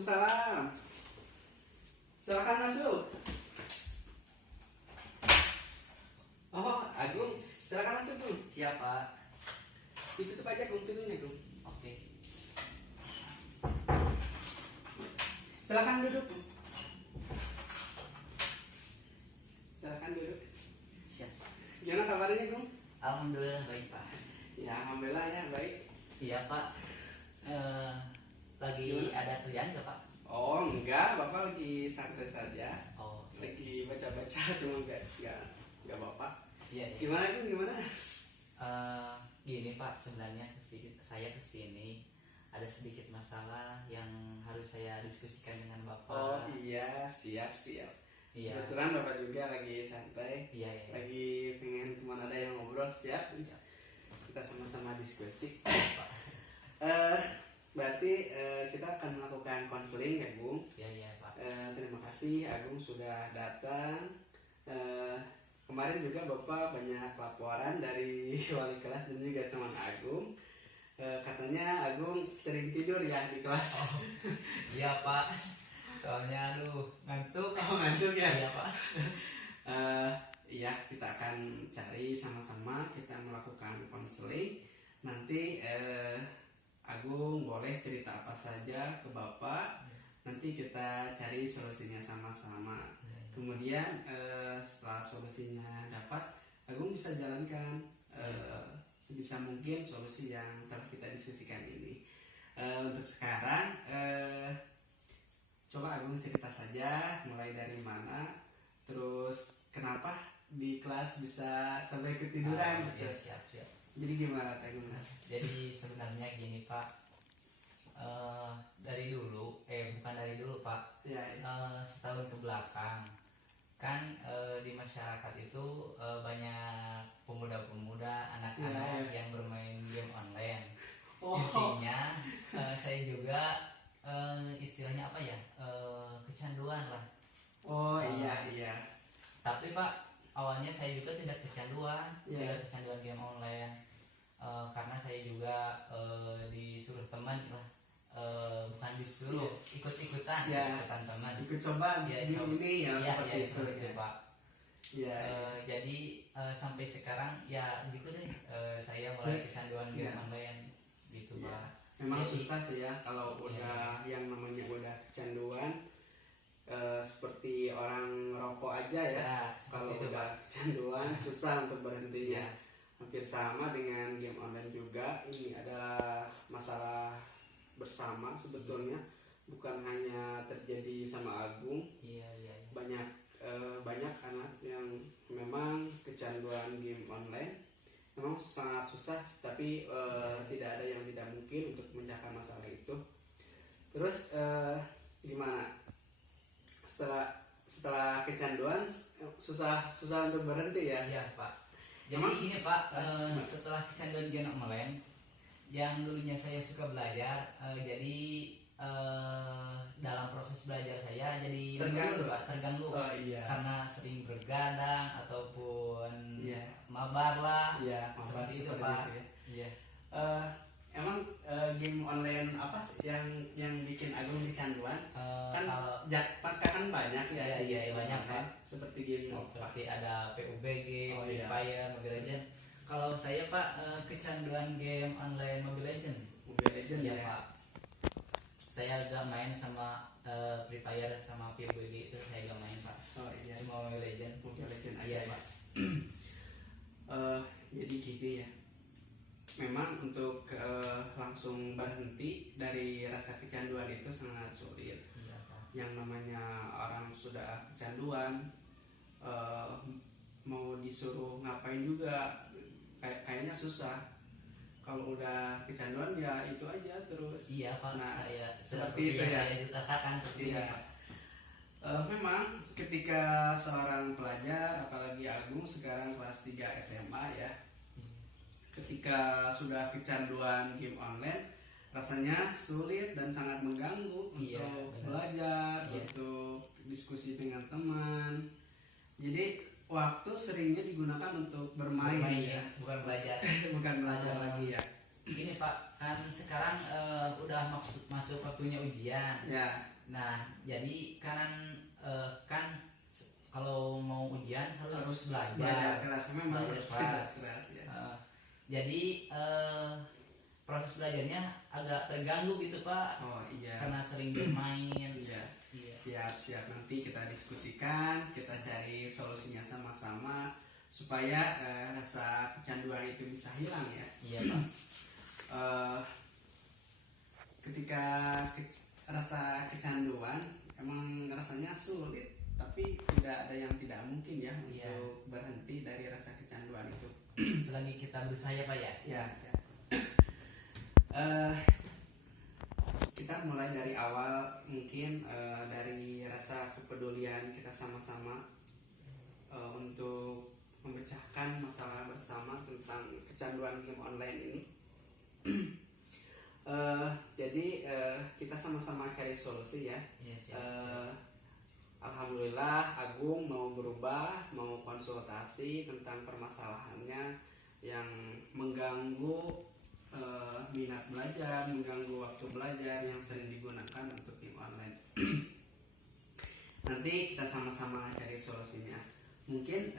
Waalaikumsalam. Silakan masuk. Oh, Agung, silakan masuk, Gung. Siapa? Ditutup aja, Gung, pintunya, Gung. Oke. Silakan duduk, Gung. Silakan duduk. Siap. Gimana kabarnya, Gung? Alhamdulillah baik Pak. Ya, alhamdulillah ya, baik. Iya Pak. Lagi ada kerjaan nggak Pak? Oh, enggak, Bapak lagi santai saja. Oh. Lagi baca-baca, cuma enggak Bapak. Iya. Iya. Gimana, Gung? Gimana? Gini Pak, sebenarnya saya kesini ada sedikit masalah yang harus saya diskusikan dengan Bapak. Oh iya, siap. Iya. Kebetulan Bapak juga lagi santai. Iya. Iya. Lagi pengen teman ada yang ngobrol, siap. Siap. Kita sama-sama diskusi. Pak. Berarti kita akan melakukan konseling ya, Gung. Iya Pak. Terima kasih Agung sudah datang. Kemarin juga Bapak banyak laporan dari wali kelas dan juga teman Agung. Katanya Agung sering tidur ya di kelas. Oh, iya Pak. Soalnya ngantuk. Oh, ngantuk ya? Iya Pak. Iya, kita akan cari sama-sama, kita melakukan konseling. Nanti Agung boleh cerita apa saja ke Bapak. Nanti kita cari solusinya sama-sama. Kemudian setelah solusinya dapat, Agung bisa jalankan sebisa mungkin solusi yang telah kita diskusikan ini. Untuk sekarang, coba Agung cerita saja mulai dari mana, terus kenapa di kelas bisa sampai ketiduran gitu. Iya, siap. Jadi gimana Agung? Jadi sebenarnya gini Pak. Bukan dari dulu Pak. Ya. Setahun ke belakang kan di masyarakat itu banyak pemuda-pemuda, anak-anak yang bermain game online. Intinya saya juga istilahnya apa ya, kecanduan lah. Oh iya. Tapi Pak, awalnya saya juga tidak kecanduan game online. Karena saya juga disuruh teman lah. Bukan disuruh, ikutan teman. Ikut coba Ya, di ini ya, seperti itu Pak. Iya. Jadi sampai sekarang ya gitu deh, saya mulai kecanduan game online gitu Pak. Memang Jadi, susah sih ya kalau udah yang namanya udah kecanduan, seperti orang rokok aja ya. Kalau udah kecanduan susah untuk berhentinya. Hampir sama dengan game online juga. Ini adalah masalah bersama sebetulnya, bukan hanya terjadi sama Agung. Iya. Banyak anak yang memang kecanduan game online. Memang sangat susah, tapi tidak ada yang tidak mungkin untuk memecahkan masalah itu. Terus gimana? Setelah kecanduan susah untuk berhenti ya? Iya Pak. Jadi gini Pak, setelah kecanduan game online, yang dulunya saya suka belajar, jadi dalam proses belajar saya jadi terganggu Oh, iya. karena sering bergadang ataupun mabar lah, seperti itu Pak. Iya. Emang game online apa sih yang bikin Agung kecanduan? Kan banyak ya. Iya, banyak Pak. Seperti game Seperti ada PUBG, Free iya. Fire, Mobile Legends. Kalau saya Pak, kecanduan game online Mobile Legends. Mobile Legends Iya ya. Pak. Saya gak main sama Free Fire sama PUBG itu saya gak main Pak. Oh iya. Cuma Mobile Legends. Mobile Legends aja Iya Pak. Jadi gini ya. Memang untuk langsung berhenti dari rasa kecanduan itu sangat sulit. Iya Pak. Yang namanya orang sudah kecanduan, mau disuruh ngapain juga kayaknya susah. Kalau udah kecanduan ya itu aja terus. Iya Pak. Nah, Saya seperti itu yang ya. saya dirasakan seperti itu Pak. Memang ketika seorang pelajar, apalagi Agung sekarang kelas 3 SMA ya, ketika sudah kecanduan game online, rasanya sulit dan sangat mengganggu untuk belajar, untuk diskusi dengan teman. Jadi waktu seringnya digunakan untuk bermain ya, bukan belajar. bukan belajar lagi ya. Gini Pak, Pak, kan sekarang udah masuk waktunya ujian. Ya, Nah, jadi kan kalau mau ujian harus belajar keras, memang Belajar harus keras. keras ya. Jadi proses belajarnya agak terganggu gitu Pak, Oh iya. karena sering bermain. Iya. Iya. Siap, nanti kita diskusikan, kita cari solusinya sama-sama supaya rasa kecanduan itu bisa hilang ya. Iya Pak. Ketika rasa kecanduan emang rasanya sulit, tapi tidak ada yang tidak mungkin ya Iya. untuk berhenti dari rasa kecanduan itu. Selagi kita berusaha ya Pak ya. Ya. Kita mulai dari awal, mungkin dari rasa kepedulian kita sama-sama untuk memecahkan masalah bersama tentang kecanduan game online ini. Jadi kita sama-sama cari solusi ya. Iya, siap. Alhamdulillah Agung mau berubah, mau konsultasi tentang permasalahannya yang mengganggu minat belajar, mengganggu waktu belajar yang sering digunakan untuk game online. Nanti kita sama-sama cari solusinya. Mungkin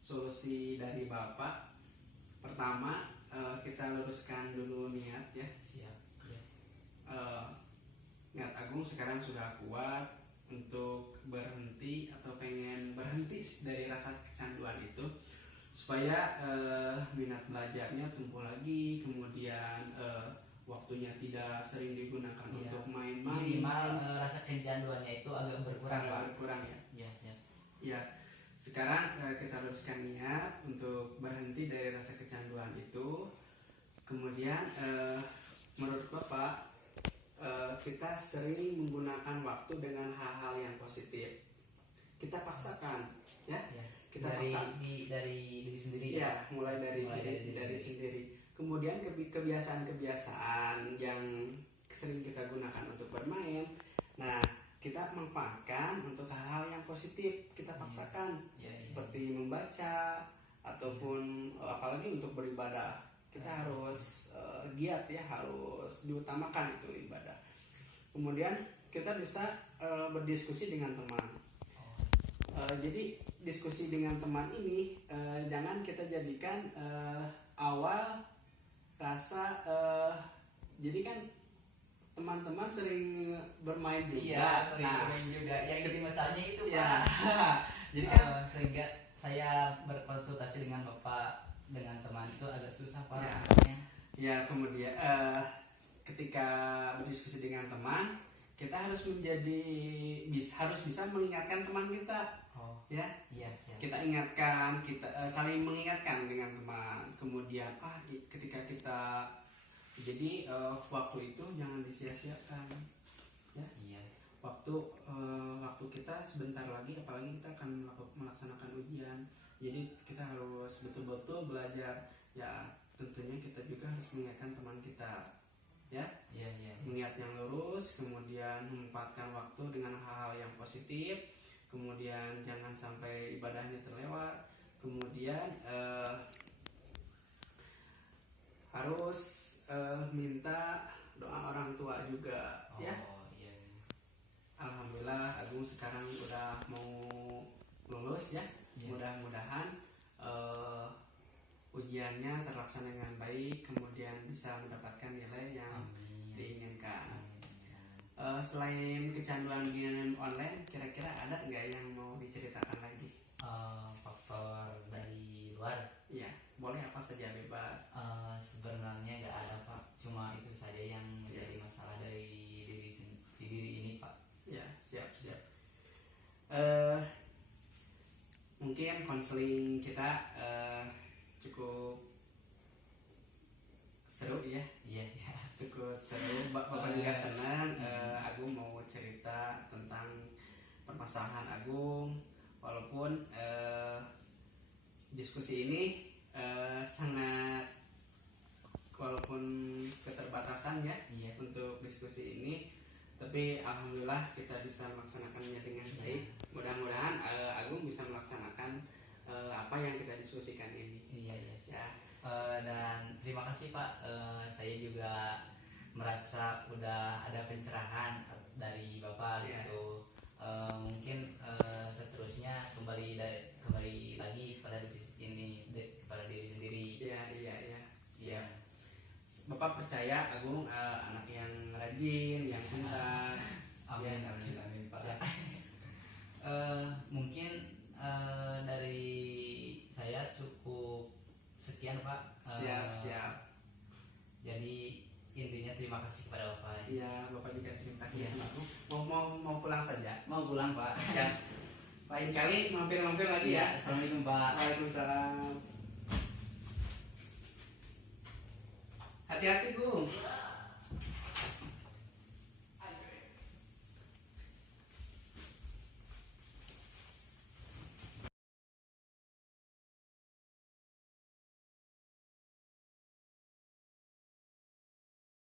solusi dari Bapak pertama, kita luruskan dulu niat ya. Siap. Iya. Niat Agung sekarang sudah kuat untuk berhenti atau pengen berhenti dari rasa kecanduan itu, supaya minat belajarnya tumbuh lagi, kemudian waktunya tidak sering digunakan Iya. untuk main-main. Minimal rasa kecanduannya itu agak berkurang Pak. Berkurang ya. Iya, siap. Ya, sekarang kita luruskan niat untuk berhenti dari rasa kecanduan itu. Kemudian menurut Bapak, kita sering menggunakan waktu dengan hal-hal yang positif. Kita paksakan, ya. Ya. Kita dari paksa. dari diri sendiri Ya, mulai dari diri dari sendiri. Kemudian kebiasaan-kebiasaan yang sering kita gunakan untuk bermain. Nah, kita manfaatkan untuk hal-hal yang positif. Kita paksakan, Ya. seperti membaca ataupun apalagi untuk beribadah. Kita harus giat ya, harus diutamakan itu ibadah. Kemudian kita bisa berdiskusi dengan teman. Jadi diskusi dengan teman ini jangan kita jadikan awal rasa, jadi kan teman-teman sering bermain juga. Iya, sering Nah, bermain juga. Yang jadi masalahnya itu ya. Pak. Jadi kan Sehingga saya berkonsultasi dengan Bapak dengan teman itu agak susah Pak. Ya. Makanya. ya kemudian ketika berdiskusi dengan teman, kita harus harus bisa mengingatkan teman kita, Oh, ya. iya, siap. Kita ingatkan, kita saling mengingatkan dengan teman. Kemudian ketika kita jadi waktu itu jangan disia-siakan, ya. Iya. Waktu kita sebentar lagi, apalagi kita akan melaksanakan ujian. Jadi kita harus betul-betul belajar. Ya, tentunya kita juga harus mengingatkan teman kita, ya. Iya. Niat yang lurus, kemudian memanfaatkan waktu dengan hal-hal yang positif, kemudian jangan sampai ibadahnya terlewat, kemudian harus minta doa orang tua juga, ya. Oh, iya. Alhamdulillah Agung sekarang udah mau lulus ya. Iya. Mudah-mudahan ujiannya terlaksana dengan baik, kemudian bisa mendapatkan nilai yang Amin. diinginkan. Amin. Selain kecanduan game online, kira-kira ada nggak yang mau diceritakan lagi? Faktor dari luar Iya, boleh apa saja, bebas. sebenarnya nggak ada Pak. Cuma itu saja yang menjadi masalah dari diri ini Pak. Ya, siap. Mungkin konseling kita cukup seru ya. Iya. Cukup seru. Bapak juga senang. Agung mau cerita tentang permasalahan Agung, walaupun diskusi ini sangat, walaupun keterbatasan ya. Iya. Untuk diskusi ini, tapi alhamdulillah kita bisa melaksanakannya dengan baik. Mudah-mudahan Agung bisa melaksanakan apa yang kita diskusikan ini. Iya. Ya. Dan terima kasih kasih Pak. Saya juga merasa udah ada pencerahan dari Bapak Iya. gitu. Mungkin seterusnya kembali lagi pada pada diri sendiri. Iya, iya, iya. Iya. Bapak percaya Agung anak yang rajin, yang pintar. Amin, Ya. amin, amin Pak. Siap. Mungkin dari saya cukup sekian Pak. Siap, siap. Jadi intinya terima kasih kepada Bapak. Iya, Bapak juga terima kasih Iya. sama aku. Mau pulang saja. Mau pulang Pak. Ya. Lain kali mampir-mampir lagi ya. Assalamualaikum Pak. Waalaikumsalam. Hati-hati, Gung.